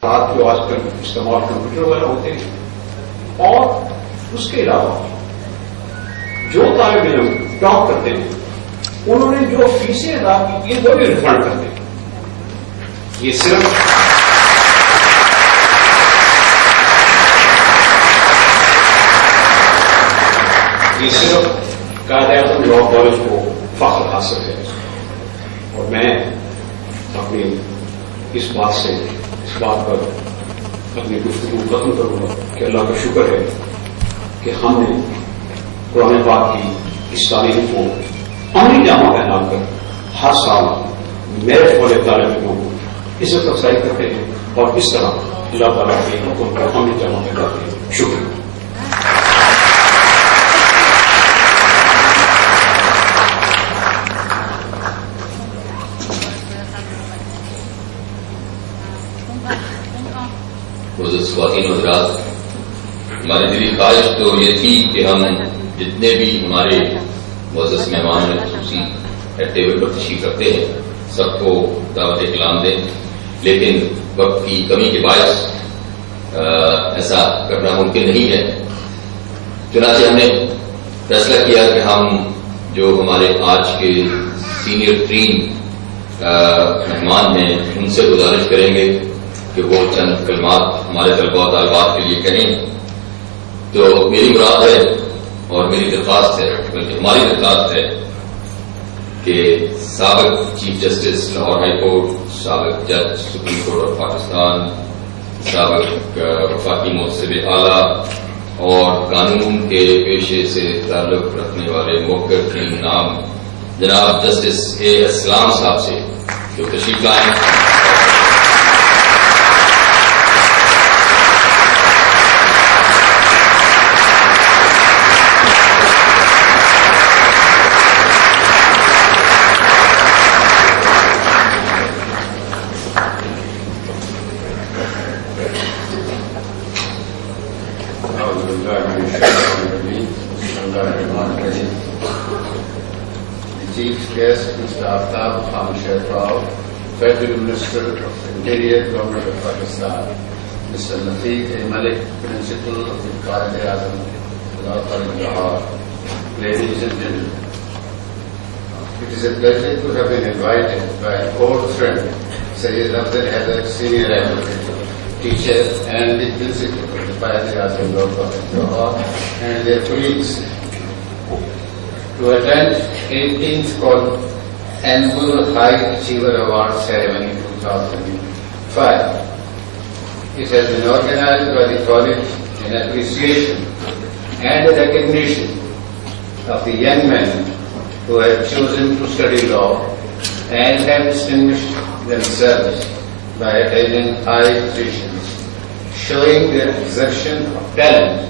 साथ जो आजकल इस्तेमाल कंप्यूटर वगैरह होते हैं, और उसके अलावा जो तालिब इल्म टॉप करते हैं उन्होंने जो फीसें अदा की वो भी रिफंड करते हैं। ये सिर्फ कायदे-ए-आज़म लॉ कॉलेज को फख्र हासिल है। और मैं अपनी इस बात पर अपनी गुफ्तगू खत्म करूंगा कि अल्लाह का शुक्र है कि हमने कुरान पाक की इस तालीम को अमली जामा पहनाकर हर साल मेरिट वाले तालिब इल्मों को इज्जत अफजाई करते हैं और इस तरह अल्लाह ताला के हुक्म को अमली जामा पहनाते हैं। शुक्रिया। हमारी दिली ख्वाहिश तो ये थी कि हम जितने भी हमारे मुअज़्ज़ज़ मेहमान ख़ुसूसी टेबल पर तशरीफ़ रखते हैं सबको दावत कलाम दें, लेकिन वक्त की कमी के बायस ऐसा करना मुमकिन नहीं है। चुनांचे हमने फैसला किया कि हम जो हमारे आज के सीनियर ट्रीन मेहमान हैं उनसे गुजारिश करेंगे कि वो चंद कलमात हमारे तलबा और तालिबात के लिए कहें। तो मेरी मुराद है और मेरी दरख्वास्त है, बल्कि हमारी दरख्वास्त है कि साबिक chief justice Lahore high court, साबिक जज सुप्रीम कोर्ट ऑफ पाकिस्तान, साबिक वफाकी मुहतसिब आला और कानून के पेशे से ताल्लुक रखने वाले मुक़र्रर के नाम जनाब जस्टिस ए.इस्लाम साहब से जो तशरीफ लाएं। Chief guest, Mr. Aftab Sherpao, Federal Minister of Interior, Government of Pakistan, Mr. Nafiq Malik, Principal of the Quaid-e-azam, Law College Lahore, ladies and gentlemen, it is a pleasure to have been invited by an old friend, Sayyid Aftab Sherpao, senior advocate, teacher, and the principal of the Quaid-e-azam Law College Lahore, and their colleagues, to attend 18th Annual High Achiever Award Ceremony 2005. It has been organized by the College in appreciation and recognition of the young men who have chosen to study law and have distinguished themselves by attaining high positions, showing their exertion of talent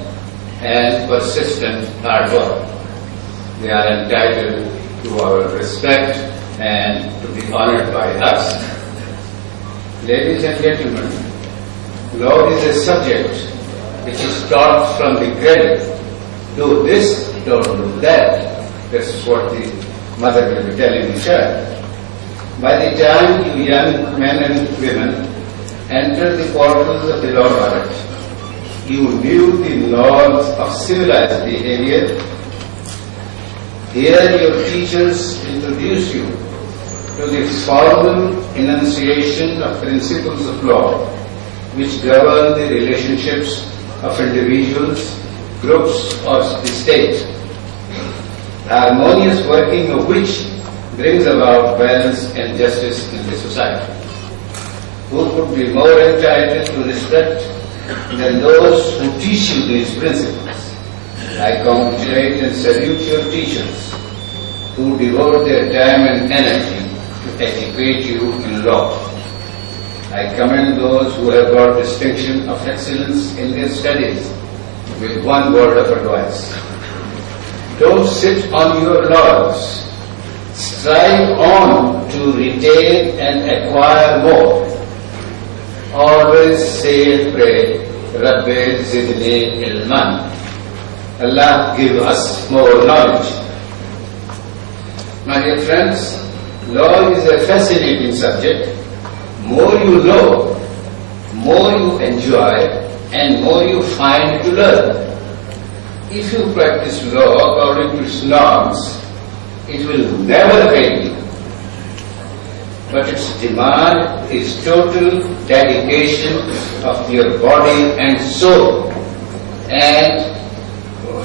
and persistent hard work. They are entitled to our respect and to be honored by us. Ladies and gentlemen, law is a subject which is taught from the cradle. Do this, don't do that. This is what the mother will be telling the child. By the time you young men and women enter the portals of the law college, you knew the norms of civilized behavior. Here your teachers introduce you to the formal enunciation of principles of law which govern the relationships of individuals, groups or the state, the harmonious working of which brings about balance and justice in the society. Who could be more entitled to respect than those who teach you these principles? I congratulate and salute your teachers who devote their time and energy to educate you in law. I commend those who have got distinction of excellence in their studies with one word of advice. Don't sit on your laurels. Strive on to retain and acquire more. Always say and pray, Rabbi Zidni Ilman. Allah give us more knowledge. My dear friends, law is a fascinating subject. More you know, more you enjoy and more you find to learn. If you practice law according to its norms, it will never fail you. But its demand is total dedication of your body and soul. And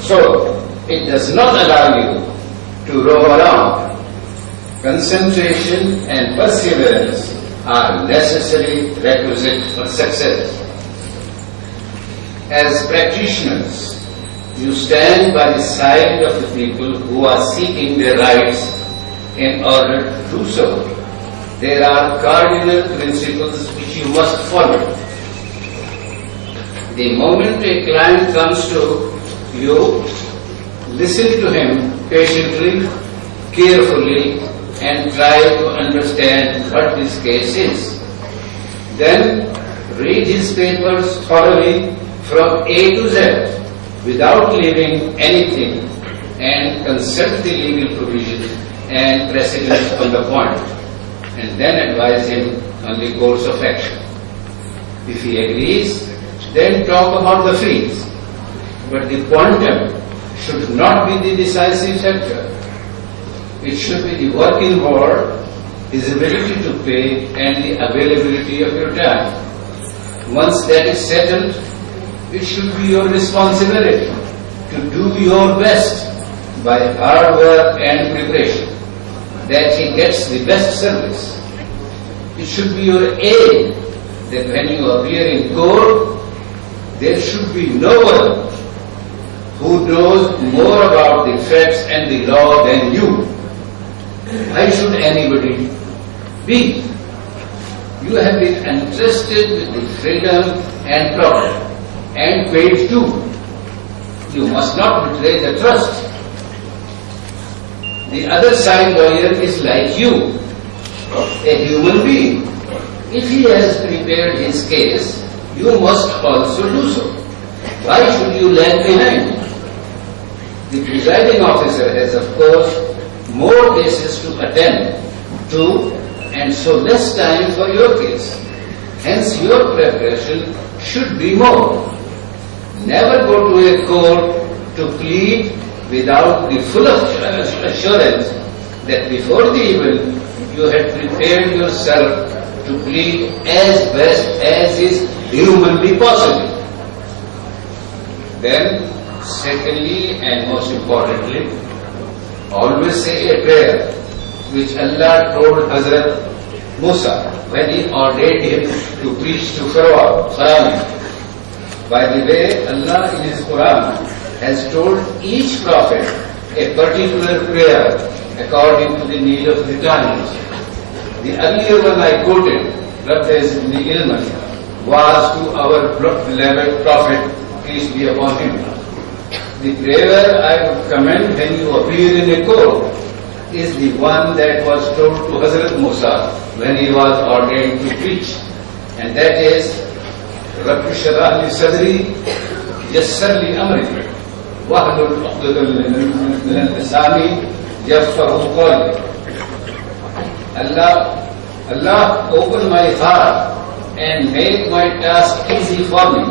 so, it does not allow you to roam around. Concentration and perseverance are necessary requisite for success. As practitioners, you stand by the side of the people who are seeking their rights. In order to do so, there are cardinal principles which you must follow. The moment a client comes to you, listen to him patiently, carefully, and try to understand what his case is. Then read his papers thoroughly from A to Z without leaving anything, and consult the legal provision and precedents on the point, and then advise him on the course of action. If he agrees, then talk about the fees. But the quantum should not be the decisive factor. It should be the work involved, his ability to pay, and the availability of your time. Once that is settled, it should be your responsibility to do your best by hard work and preparation, that he gets the best service. It should be your aim that when you appear in court, there should be no one who knows more about the facts and the law than you. Why should anybody be? You have been entrusted with the freedom and property, and paid too. You must not betray the trust. The other side lawyer is like you, a human being. If he has prepared his case, you must also do so. Why should you lag behind? The presiding officer has, of course, more cases to attend to, and so less time for your case. Hence, your preparation should be more. Never go to a court to plead without the full assurance that before the event you had prepared yourself to plead as best as is humanly possible. Then, secondly and most importantly, always say a prayer which Allah told Hazrat Musa when he ordained him to preach to Pharaoh. By the way, Allah in His Quran has told each prophet a particular prayer according to the need of the times. The earlier one I quoted, Rabbi Zidni Ilman, was to our beloved prophet, peace be upon him. The prayer I would commend when you appear in a court is the one that was told to Hazrat Musa when he was ordained to preach, and that is, Rabbi Shrah li Sadri, Yassar li Amri, Wahlul Uqdatan min al-Lisani, Yafqahu Qawli. Allah, open my heart and make my task easy for me,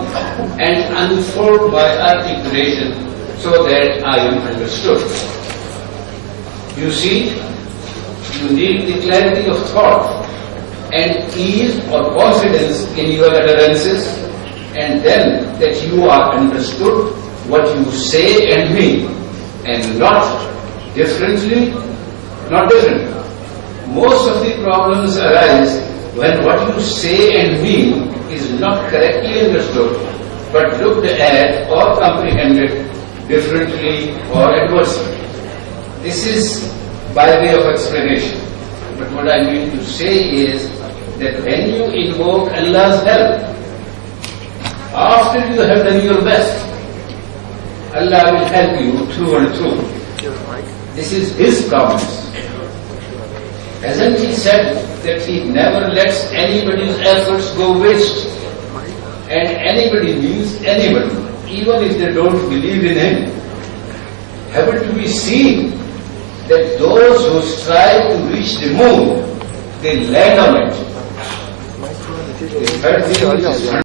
and unfold my articulation so that I am understood. You see, you need the clarity of thought and ease or confidence in your utterances, and then that you are understood what you say and mean, and not differently. Most of the problems arise when what you say and mean is not correctly understood, but looked at or comprehended differently or adversely. This is by way of explanation. But what I mean to say is that when you invoke Allah's help, after you have done your best, Allah will help you through and through. This is His promise. Hasn't He said that He never lets anybody's efforts go waste? And anybody means anybody, even if they don't believe in Him. Haven't we seen that those who strive to reach the moon, they land on it? The third thing is